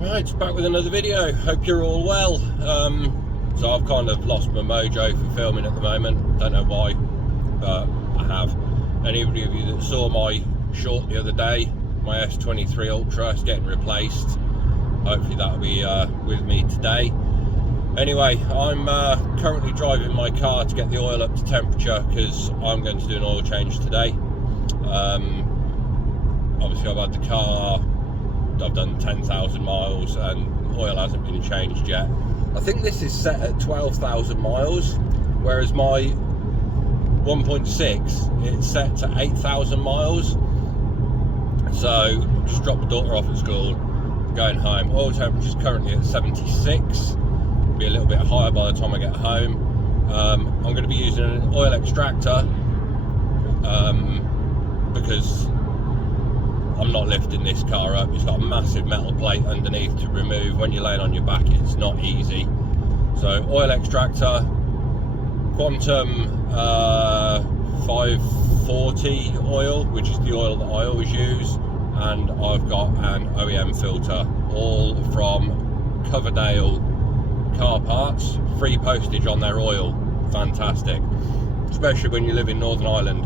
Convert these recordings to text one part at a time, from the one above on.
Right, back with another video. Hope you're all well. So I've kind of lost my mojo for filming at the moment. Don't know why, but I have. Anybody of you that saw my short the other day, my S23 Ultra is getting replaced. Hopefully that'll be with me today. Anyway, I'm currently driving my car to get the oil up to temperature because I'm going to do an oil change today. Obviously I've had the car, I've done 10,000 miles and oil hasn't been changed yet. I think this is set at 12,000 miles, whereas my 1.6 it's set to 8,000 miles. So just dropped my daughter off at school, going home. Oil temperature is currently at 76. Be a little bit higher by the time I get home. I'm going to be using an oil extractor because I'm not lifting this car up. It's got a massive metal plate underneath to remove. When you're laying on your back, it's not easy. So oil extractor, Quantum 540 oil, which is the oil that I always use, and I've got an OEM filter, all from Coverdale Car Parts. Free postage on their oil, fantastic, especially when you live in Northern Ireland.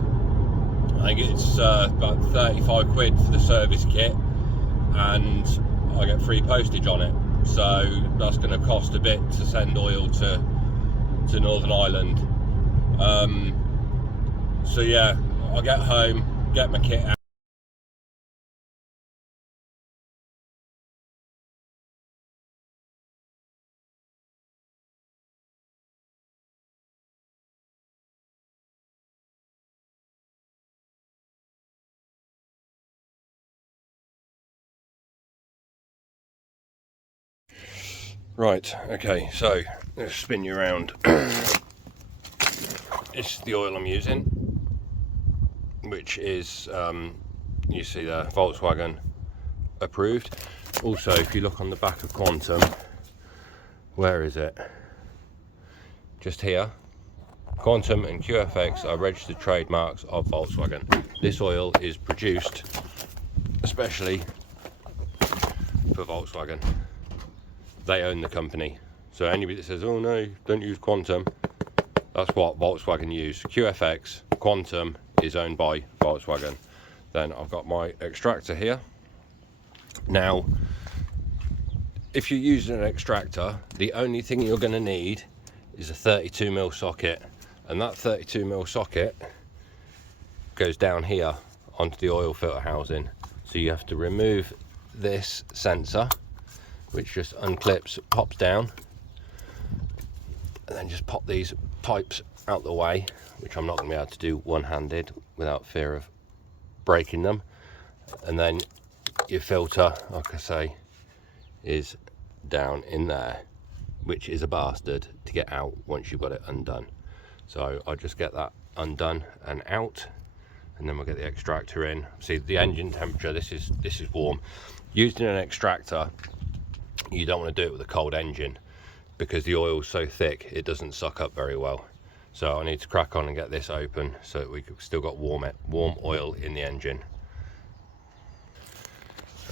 I think it's about 35 quid for the service kit and I get free postage on it, so that's going to cost a bit to send oil to Northern Ireland. So yeah, I'll get home, get my kit out. Right, okay, so let's spin you around. This is the oil I'm using, which is, you see there, Volkswagen approved. Also, if you look on the back of Quantum, where is it? Just here. Quantum and QFX are registered trademarks of Volkswagen. This oil is produced especially for Volkswagen. They own the company, so anybody that says, oh no, don't use Quantum, that's what Volkswagen use. QFX, Quantum is owned by Volkswagen. Then I've got my extractor here. Now, if you're using an extractor, the only thing you're going to need is a 32mm socket, and that 32mm socket goes down here onto the oil filter housing. So you have to remove this sensor, which just unclips, pops down, and then just pop these pipes out the way, which I'm not going to be able to do one-handed without fear of breaking them. And then your filter, like I say, is down in there, which is a bastard to get out once you've got it undone. So I'll just get that undone and out, and then we'll get the extractor in. See the engine temperature, this is warm. Using an extractor, you don't want to do it with a cold engine because the oil's so thick it doesn't suck up very well. So I need to crack on and get this open so that we've still got warm oil in the engine.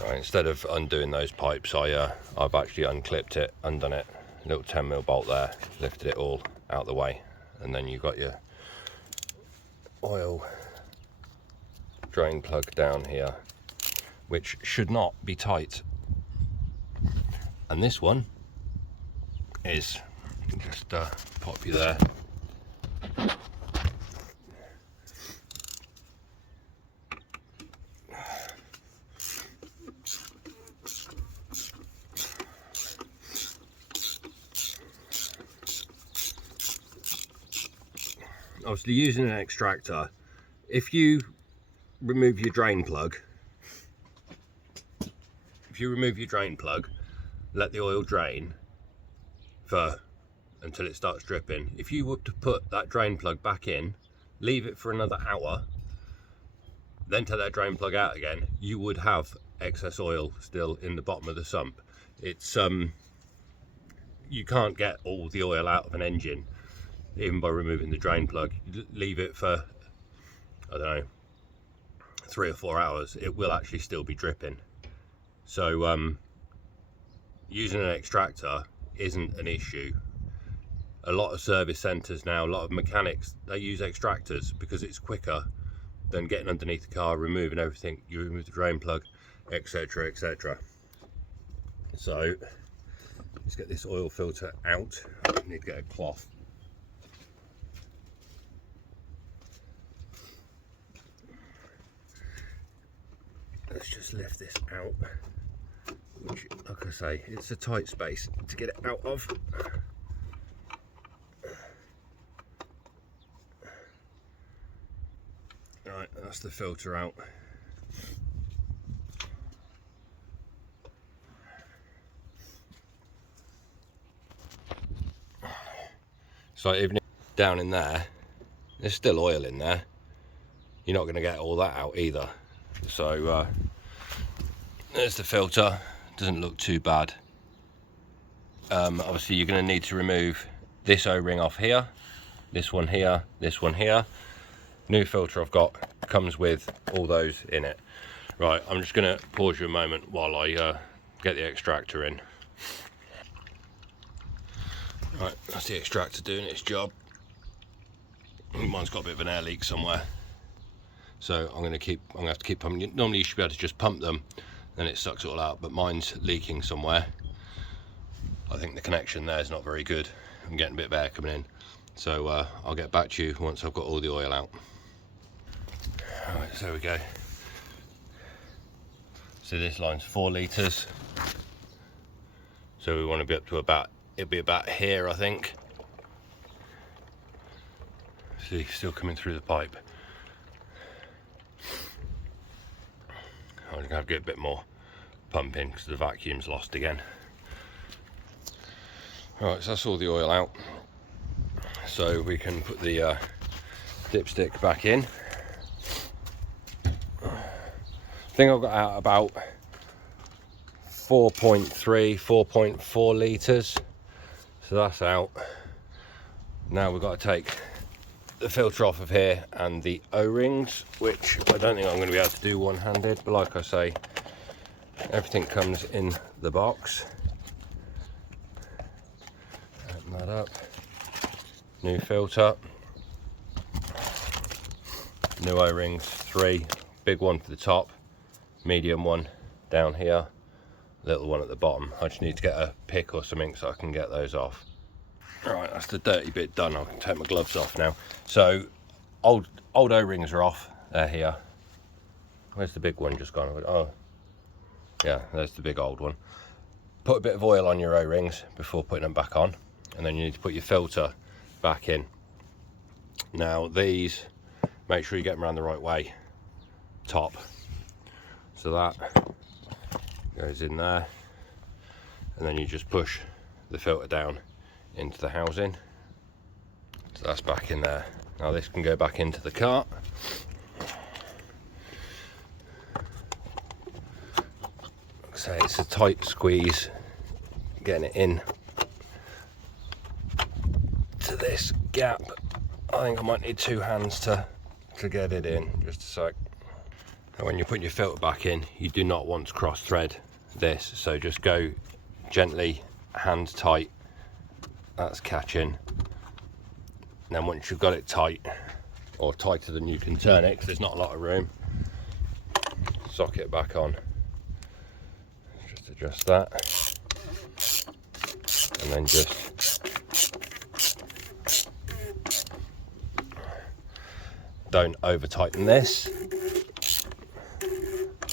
Right, instead of undoing those pipes, I've actually unclipped it, undone it, little 10mm bolt there, lifted it all out the way, and then you've got your oil drain plug down here, which should not be tight. And this one is just pop you there. Obviously, using an extractor, if you remove your drain plug, let the oil drain until it starts dripping. If you were to put that drain plug back in, leave it for another hour, then take that drain plug out again, you would have excess oil still in the bottom of the sump. It's you can't get all the oil out of an engine even by removing the drain plug. You leave it for, I don't know, 3 or 4 hours, it will actually still be dripping. So using an extractor isn't an issue. A lot of service centres now, a lot of mechanics, they use extractors because it's quicker than getting underneath the car, removing everything. You remove the drain plug, etc, etc. So let's get this oil filter out. I need to get a cloth. Let's just lift this out, which, like I say, it's a tight space to get it out of. Right, that's the filter out. So even down in there, there's still oil in there. You're not going to get all that out either. So there's the filter. Doesn't look too bad. Obviously you're going to need to remove this O-ring off here, this one here, this one here. New filter I've got comes with all those in it. Right, I'm just going to pause you a moment while I get the extractor in. Right, that's the extractor doing its job. Mine's got a bit of an air leak somewhere, so I'm going to have to keep pumping. Normally you should be able to just pump them, then it sucks it all out, but mine's leaking somewhere. I think the connection there is not very good. I'm getting a bit of air coming in, so I'll get back to you once I've got all the oil out. Alright, so there we go. So this line's 4 litres, so we want to be up to about, it'll be about here, I think. See, still coming through the pipe. I'm going to have to get a bit more pumping because the vacuum's lost again. Alright, so that's all the oil out. So we can put the dipstick back in. I think I've got out about 4.3, 4.4 litres. So that's out. Now we've got to take the filter off of here and the O-rings, which I don't think I'm going to be able to do one-handed, but like I say, everything comes in the box. Open that up. New filter. New O-rings, 3. Big one for the top, medium one down here, little one at the bottom. I just need to get a pick or something so I can get those off. Right, that's the dirty bit done. I can take my gloves off now. So old O-rings are off. They're here. Where's the big one just gone? Oh yeah, there's the big old one. Put a bit of oil on your O-rings before putting them back on, and then you need to put your filter back in. Now these, make sure you get them around the right way, top. So that goes in there, and then you just push the filter down into the housing. So that's back in there. Now this can go back into the cart. So it's a tight squeeze getting it in to this gap. I think I might need 2 hands to get it in. Just a sec. And when you put your filter back in, you do not want to cross thread this, so just go gently, hand tight. That's catching. And then once you've got it tight, or tighter than you can turn it, because there's not a lot of room, socket it back on. Just adjust that, and then just don't over tighten this,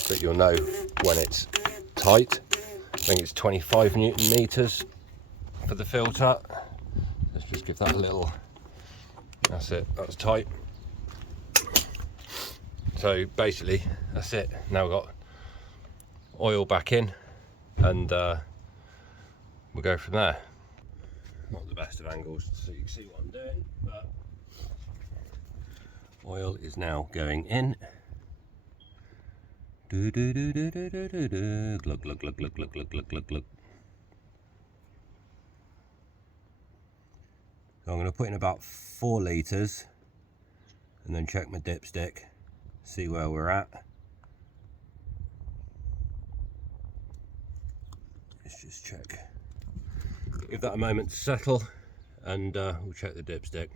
but you'll know when it's tight. I think it's 25 Newton meters for the filter. Let's just give that a little, that's it, that's tight. So basically that's it. Now we've got oil back in, and we'll go from there. Not the best of angles so you can see what I'm doing, but oil is now going in. Do do do do do do do do. Glug glug glug glug glug glug glug glug glug. So I'm going to put in about 4 litres and then check my dipstick, see where we're at. let's just check, give that a moment to settle, and we'll check the dipstick.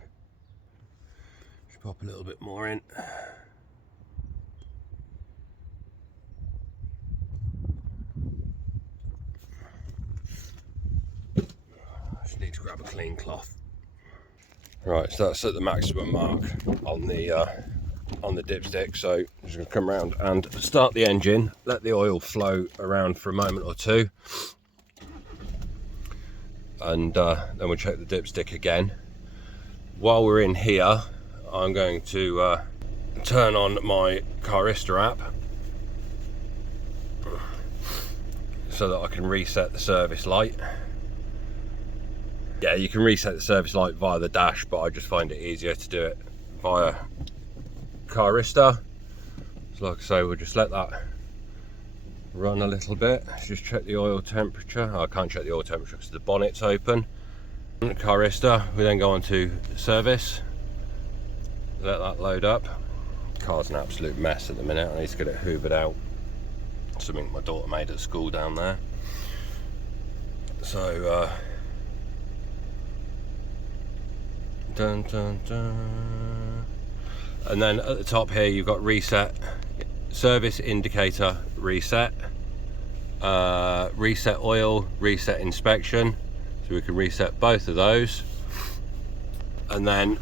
Just pop a little bit more in. Just need to grab a clean cloth. Right, so that's at the maximum mark on the dipstick, so I'm just going to come around and start the engine, let the oil flow around for a moment or two, and then we'll check the dipstick again. While we're in here, I'm going to turn on my Carista app so that I can reset the service light. Yeah, you can reset the service light via the dash, but I just find it easier to do it via Carista. So like I say, we'll just let that run a little bit. Let's just check the oil temperature. Oh, I can't check the oil temperature because the bonnet's open. Carista, we then go on to service. Let that load up. Car's an absolute mess at the minute. I need to get it hoovered out. Something my daughter made at school down there. So dun dun dun. And then at the top here you've got reset, service indicator reset, reset oil, reset inspection, so we can reset both of those. And then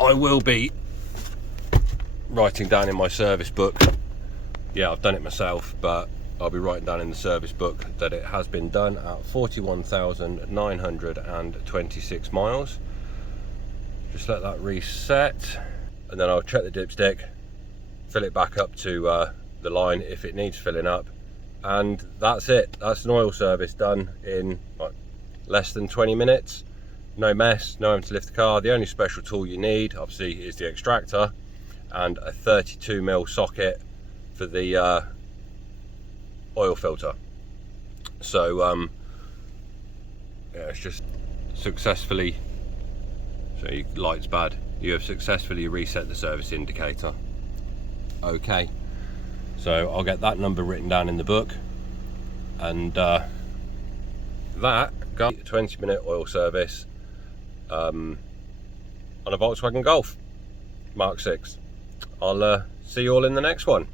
I will be writing down in my service book, yeah, I've done it myself, but I'll be writing down in the service book that it has been done at 41,926 miles. Just let that reset, and then I'll check the dipstick, fill it back up to the line if it needs filling up, and that's it. That's an oil service done in like, less than 20 minutes. No mess, no having to lift the car. The only special tool you need obviously is the extractor and a 32mm socket for the oil filter. So yeah, it's just successfully, so your light's bad, you have successfully reset the service indicator. Okay, so I'll get that number written down in the book, and that got a 20-minute oil service on a Volkswagen Golf Mark 6. I'll see you all in the next one.